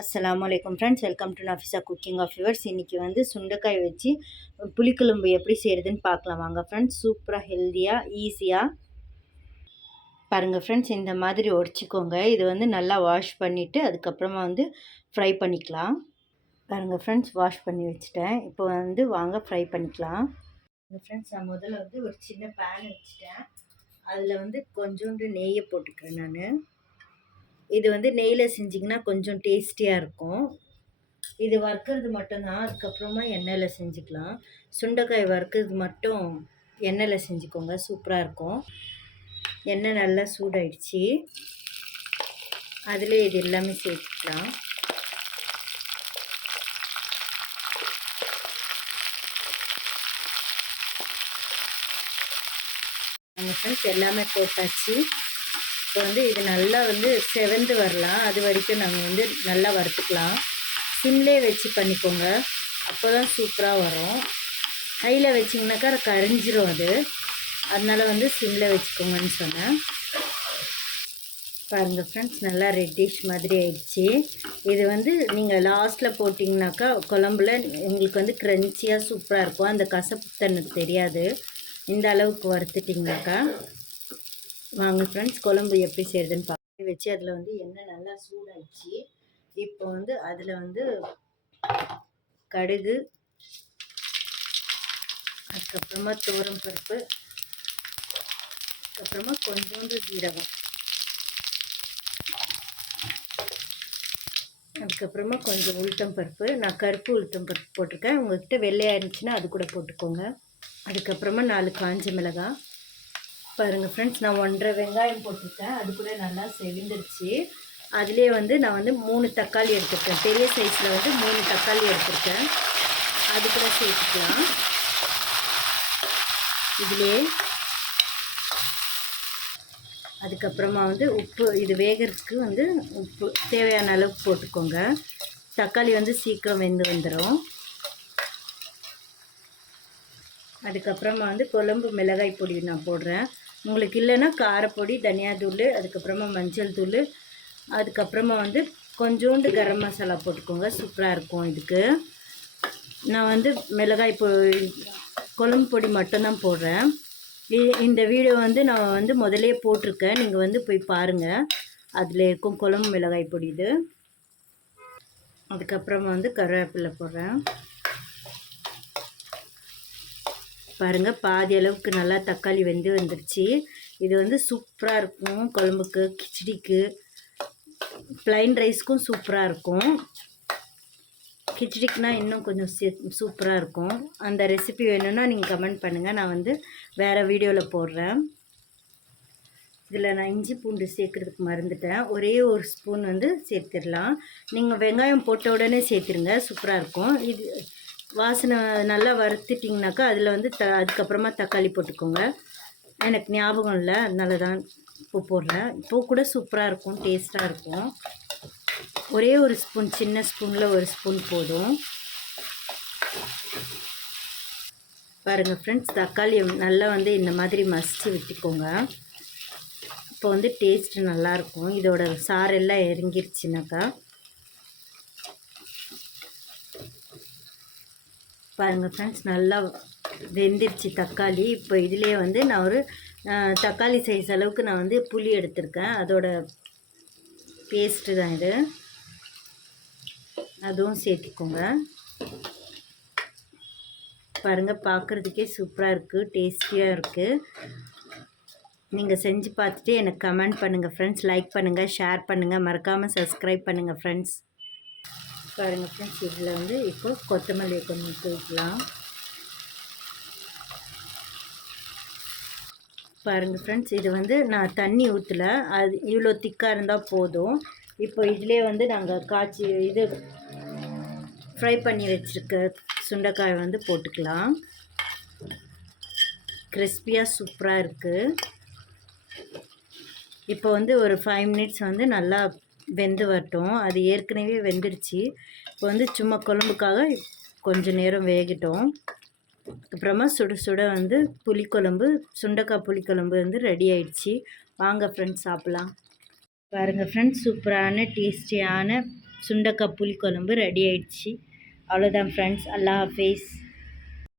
அஸ்ஸலாமு friends, welcome to Nafisa cooking of yours. இன்றைக்கி வந்து சுண்டைக்காய் வச்சு புளிக்குழம்பு எப்படி செய்கிறதுன்னு பார்க்கலாம் வாங்க ஃப்ரெண்ட்ஸ். சூப்பராக ஹெல்த்தியாக ஈஸியாக பாருங்கள் ஃப்ரெண்ட்ஸ். இந்த மாதிரி உடச்சிக்கோங்க. இது வந்து நல்லா வாஷ் பண்ணிவிட்டு அதுக்கப்புறமா வந்து ஃப்ரை பண்ணிக்கலாம். பாருங்கள் ஃப்ரெண்ட்ஸ், வாஷ் பண்ணி வச்சுட்டேன். இப்போ வந்து வாங்க ஃப்ரை பண்ணிக்கலாம். ஃப்ரெண்ட்ஸ், நான் முதல்ல வந்து ஒரு சின்ன பேன் வச்சுட்டேன். அதில் வந்து கொஞ்சோண்டு நெய்யை போட்டுக்கிறேன் நான். இது வந்து நெய்யில் செஞ்சிங்கன்னா கொஞ்சம் டேஸ்டியாக இருக்கும். இது வறுக்கிறது மட்டும்தான், அதுக்கப்புறமா எண்ணெயில் செஞ்சுக்கலாம். சுண்டைக்காய் வறுக்கிறது மட்டும் எண்ணெயில் செஞ்சுக்கோங்க, சூப்பராக இருக்கும். எண்ணெய் நல்லா சூடாயிடுச்சு. அதிலே இது எல்லாமே சேர்த்துக்கலாம். நம்ம ஃப்ரெண்ட்ஸ் எல்லாமே போட்டாச்சு. இப்போ வந்து இது நல்லா வந்து செவந்து வரலாம். அது வரைக்கும் நாங்கள் வந்து நல்லா வறுத்துக்கலாம். சிம்லே வச்சு பண்ணிக்கோங்க, அப்போ தான் சூப்பராக வரும். ஹையில் வச்சிங்கனாக்கா கரிஞ்சிரும் அது. அதனால் வந்து சிம்மில் வச்சுக்கோங்கன்னு சொன்னேன். பாருங்கள் ஃப்ரெண்ட்ஸ், நல்லா ரெட்டிஷ் மாதிரி ஆயிடுச்சு. இது வந்து நீங்கள் லாஸ்ட்டில் போட்டிங்கனாக்கா குழம்புல உங்களுக்கு வந்து க்ரன்ச்சியாக சூப்பராக இருக்கும். அந்த கசப்பு தன்மை தெரியாது. இந்த அளவுக்கு வறுத்துட்டிங்கனாக்கா வாங்க ஃப்ரெண்ட்ஸ், குழம்பு எப்படி செய்கிறதுன்னு பார்த்து வச்சு அதில் வந்து எண்ணெய் நல்லா சூடாகிடுச்சு. இப்போ வந்து அதில் வந்து கடுகு, அதுக்கப்புறமா துவரம் பருப்பு, அதுக்கப்புறமா கொஞ்சோண்டு ஜீரகம், அதுக்கப்புறமா கொஞ்சம் உளுத்தம் பருப்பு. நான் கருப்பு உளுத்தம் பருப்பு போட்டிருக்கேன். உங்கள்கிட்ட வெள்ளையாக இருந்துச்சுன்னா அது கூட போட்டுக்கோங்க. அதுக்கப்புறமா 4 காஞ்ச மிளகாய். பாருங்கள் ஃப்ரெண்ட்ஸ், நான் 1.5 வெங்காயம் போட்டிருக்கேன். அது கூட நல்லா செவிந்துருச்சு. அதிலே வந்து நான் வந்து 3 தக்காளி எடுத்துருக்கேன். பெரிய சைஸில் வந்து 3 தக்காளி எடுத்துருக்கேன். அது கூட சேர்த்துக்கலாம். இதிலே அதுக்கப்புறமா வந்து உப்பு, இது வேகிறதுக்கு வந்து உப்பு தேவையான அளவுக்கு போட்டுக்கோங்க. தக்காளி வந்து சீக்கிரம் வெந்து வந்துடும். அதுக்கப்புறமா வந்து குழம்பு மிளகாய் பொடி நான் போடுறேன். உங்களுக்கு இல்லைன்னா காரப்பொடி, தனியாத்தூள், அதுக்கப்புறமா மஞ்சள் தூள், அதுக்கப்புறமா வந்து கொஞ்சோண்டு கரம் மசாலா போட்டுக்கோங்க, சூப்பராக இருக்கும். இதுக்கு நான் வந்து மிளகாய் குழம்பு பொடி மட்டும்தான் போடுறேன். இந்த வீடியோ வந்து நான் வந்து முதலே போட்டிருக்கேன், நீங்கள் வந்து போய் பாருங்கள், அதில் இருக்கும் குழம்பு மிளகாய் பொடி இது. அதுக்கப்புறமா வந்து கருவேப்பிலை போடுறேன். பாருங்கள், பாதி அளவுக்கு நல்லா தக்காளி வெந்து வந்துடுச்சு. இது வந்து சூப்பராக இருக்கும் குழம்புக்கு, கிச்சடிக்கு, ப்ளைன் ரைஸ்க்கும் சூப்பராக இருக்கும். கிச்சடிக்குனா இன்னும் கொஞ்சம் சூப்பராக இருக்கும். அந்த ரெசிபி வேணும்னா நீங்கள் கமெண்ட் பண்ணுங்கள், நான் வந்து வேறு வீடியோவில் போடுறேன். இதில் நான் இஞ்சி பூண்டு சேர்க்குறதுக்கு மறந்துட்டேன். ஒரே ஒரு ஸ்பூன் வந்து சேர்த்துடலாம். நீங்கள் வெங்காயம் போட்ட உடனே சேர்த்துருங்க, சூப்பராக இருக்கும். இது வாசனை நல்லா வறுத்துட்டிங்கனாக்கா அதில் வந்து அதுக்கப்புறமா தக்காளி போட்டுக்கோங்க. எனக்கு ஞாபகம் இல்லை, அதனால தான் இப்போ போடுறேன். இப்போ கூட சூப்பராக இருக்கும், டேஸ்ட்டாக இருக்கும். ஒரே ஒரு ஸ்பூன், சின்ன ஸ்பூனில் ஒரு ஸ்பூன் போதும். பாருங்கள் ஃப்ரெண்ட்ஸ், தக்காளி நல்லா வந்து இந்த மாதிரி மசிச்சு விட்டுக்கோங்க. இப்போ வந்து டேஸ்ட்டு நல்லாயிருக்கும். இதோட சாரெல்லாம் இறங்கிருச்சுனாக்கா பாருங்கள் ஃப்ரெண்ட்ஸ், நல்லா வெந்துருச்சு தக்காளி. இப்போ இதிலே வந்து நான் ஒரு தக்காளி சைஸ் அளவுக்கு நான் வந்து புளி எடுத்திருக்கேன். அதோட பேஸ்ட்டு தான் இது, அதுவும் சேர்த்துக்கோங்க. பாருங்கள், பார்க்குறதுக்கே சூப்பராக இருக்குது, டேஸ்டியாக இருக்குது. நீங்கள் செஞ்சு பார்த்துட்டு எனக்கு கமெண்ட் பண்ணுங்கள் ஃப்ரெண்ட்ஸ். லைக் பண்ணுங்கள், ஷேர் பண்ணுங்கள், மறக்காமல் சப்ஸ்கிரைப் பண்ணுங்கள் ஃப்ரெண்ட்ஸ். பாருங்கள் ஃப்ரெண்ட்ஸ், இதில் வந்து இப்போ கொத்தமல்லியை கொஞ்சம் தூக்கலாம். பாருங்கள் ஃப்ரெண்ட்ஸ், இது வந்து நான் தண்ணி ஊற்றலை, அது இவ்வளோ திக்காக இருந்தால் போதும். இப்போ இதிலே வந்து நாங்கள் காய்ச்சி இது ஃப்ரை பண்ணி வச்சுருக்க சுண்டைக்காய் வந்து போட்டுக்கலாம். கிறிஸ்பியாக சூப்பராக இருக்குது. இப்போ வந்து ஒரு 5 மினிட்ஸ் வந்து நல்லா வெந்து வரட்டும். அது ஏற்கனவே வெந்துருச்சு. இப்போ வந்து சும்மா குழம்புக்காக கொஞ்சம் நேரம் வேகட்டும். அப்புறமா சுட சுட வந்து புளிக்குழம்பு, சுண்டைக்காய் புளிக்குழம்பு வந்து ரெடி ஆயிடுச்சு. வாங்க ஃப்ரெண்ட்ஸ், சாப்பிட்லாம். பாருங்கள் ஃப்ரெண்ட்ஸ், சூப்பரான டேஸ்டியான சுண்டக்காய் புளிக்குழம்பு ரெடி ஆயிடுச்சு. அவ்வளோதான் ஃப்ரெண்ட்ஸ். அல்லாஹ் ஹாஃபிஸ்.